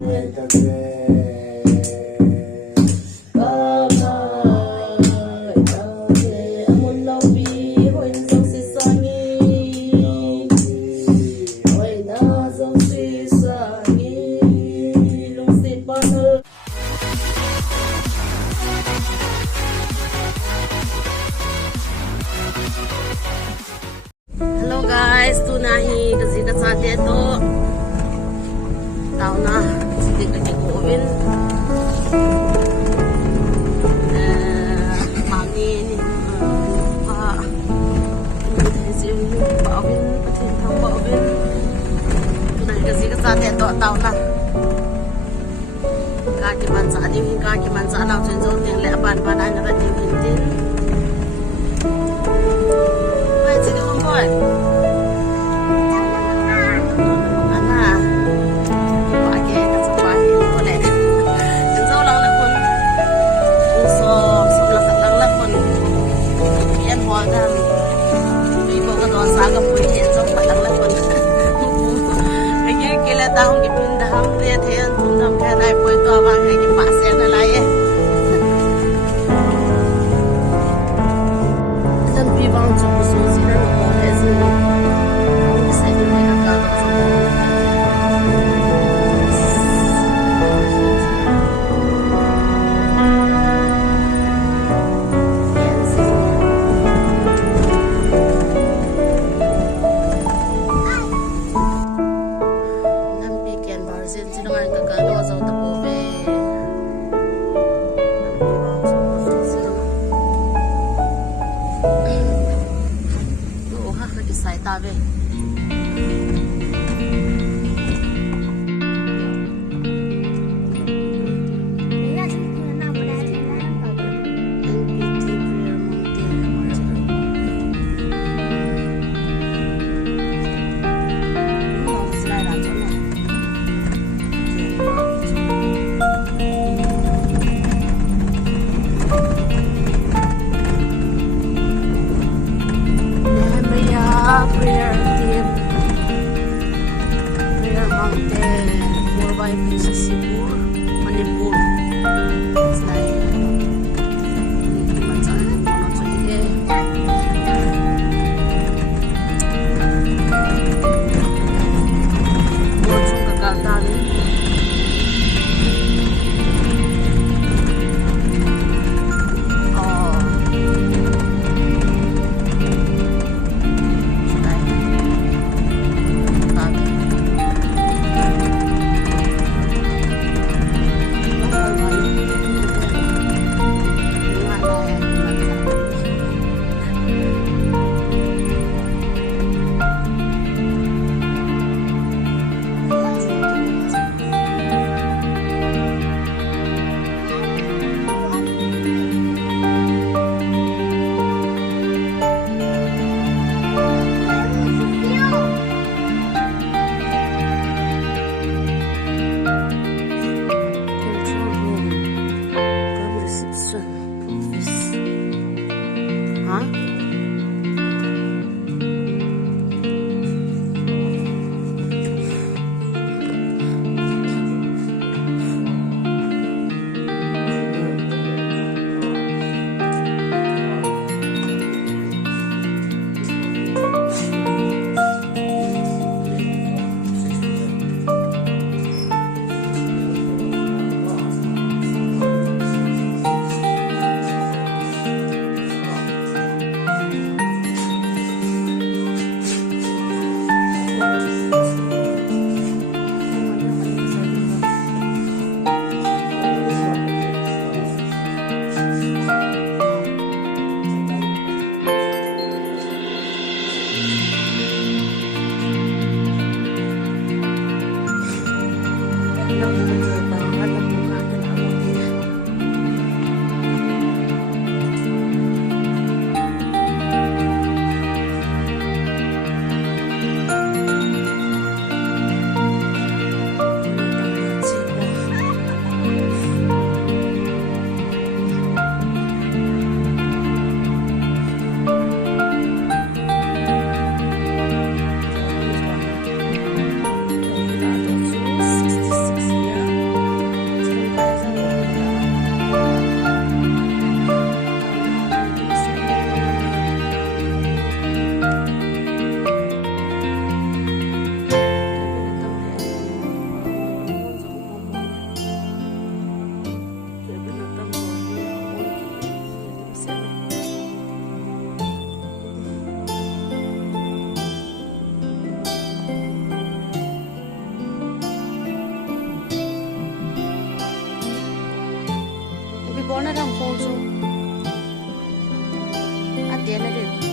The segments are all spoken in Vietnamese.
Hello guys, tunahi kasi kachate to. Tao na, sidik lagi kuwin. Hangin, bawin, patintang bawin. Tunahi kasi kachate to, tao na. Kaji mansa, dingin kaji mansa, lau chen zong ting le ban ban ay nakat dingin din. Hai, sige boy. Agak punya so palang lapon. Lagi kila tahun dipindah dia thian tum kha nai poi to bang lagi pasien na lai e. Dan pi bang chu su si na ko he si. Ni sai ni ka ka so. Prayer team, prayer mountain, 4 by Singapore, Manipur. Selain macam mana sahaja. Buat kekal tali. có nó đang phô chu tiền là được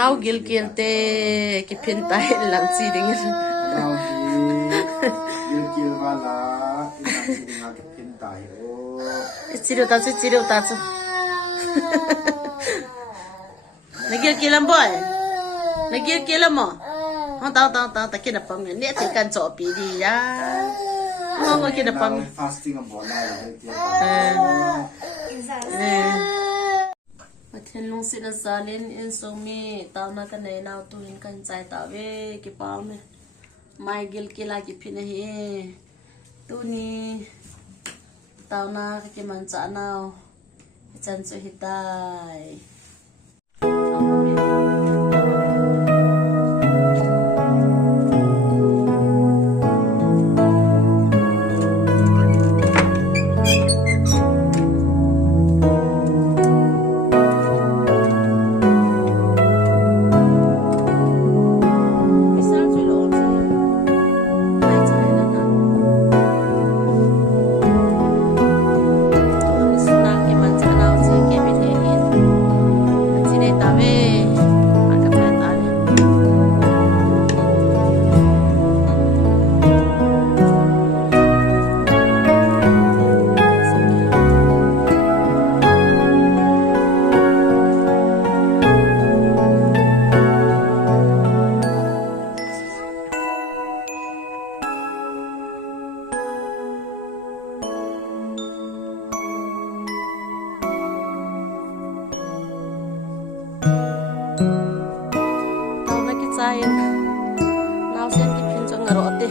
now gil te ki phin tai lam chi ding now gil wala ina ki phin tai o chiru ta chu Nagil kilam boy. Nagil kilam mo. Ang tao kinapang niya ti kan so pi di ya. Ang kinapang fasting ang bola Mathen lung sinasalin in songmi tao na kanay na tuhin kan chai tawe ki pao me mai gil kila ki phina hi tu ni tao na ki man cha nao chan su hitai now sen ki phin chang ro te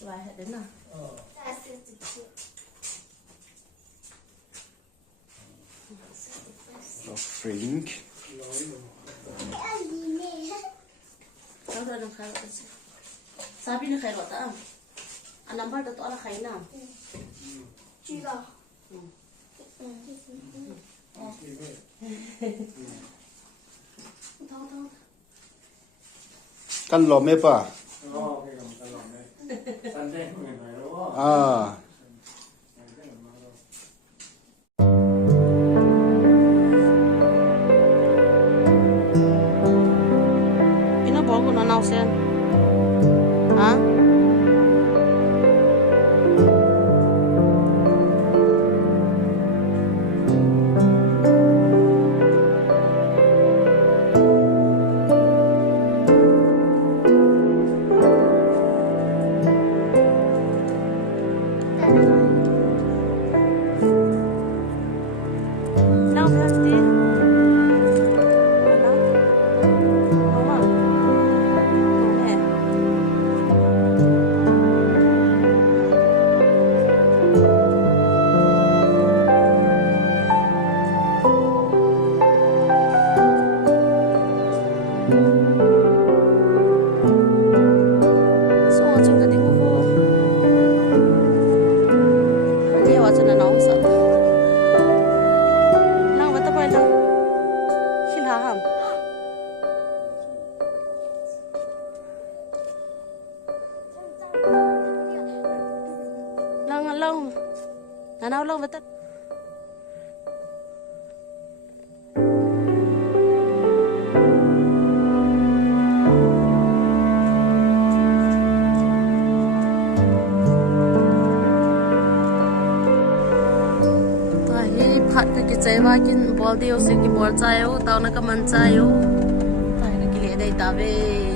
vài hết đến nào drink đâu rồi đừng khai gọi sao biết nó khai gọi ta anh nắm bắt được tao là khai nào chưa đâu căn lò mếp à à nó bỏ của nó nào xem hả nào lâu với tất phát cái chế ba kin bol điều sinh cái bol chayo tao nó cầm ăn chayo tại nó cái lệ đây ta về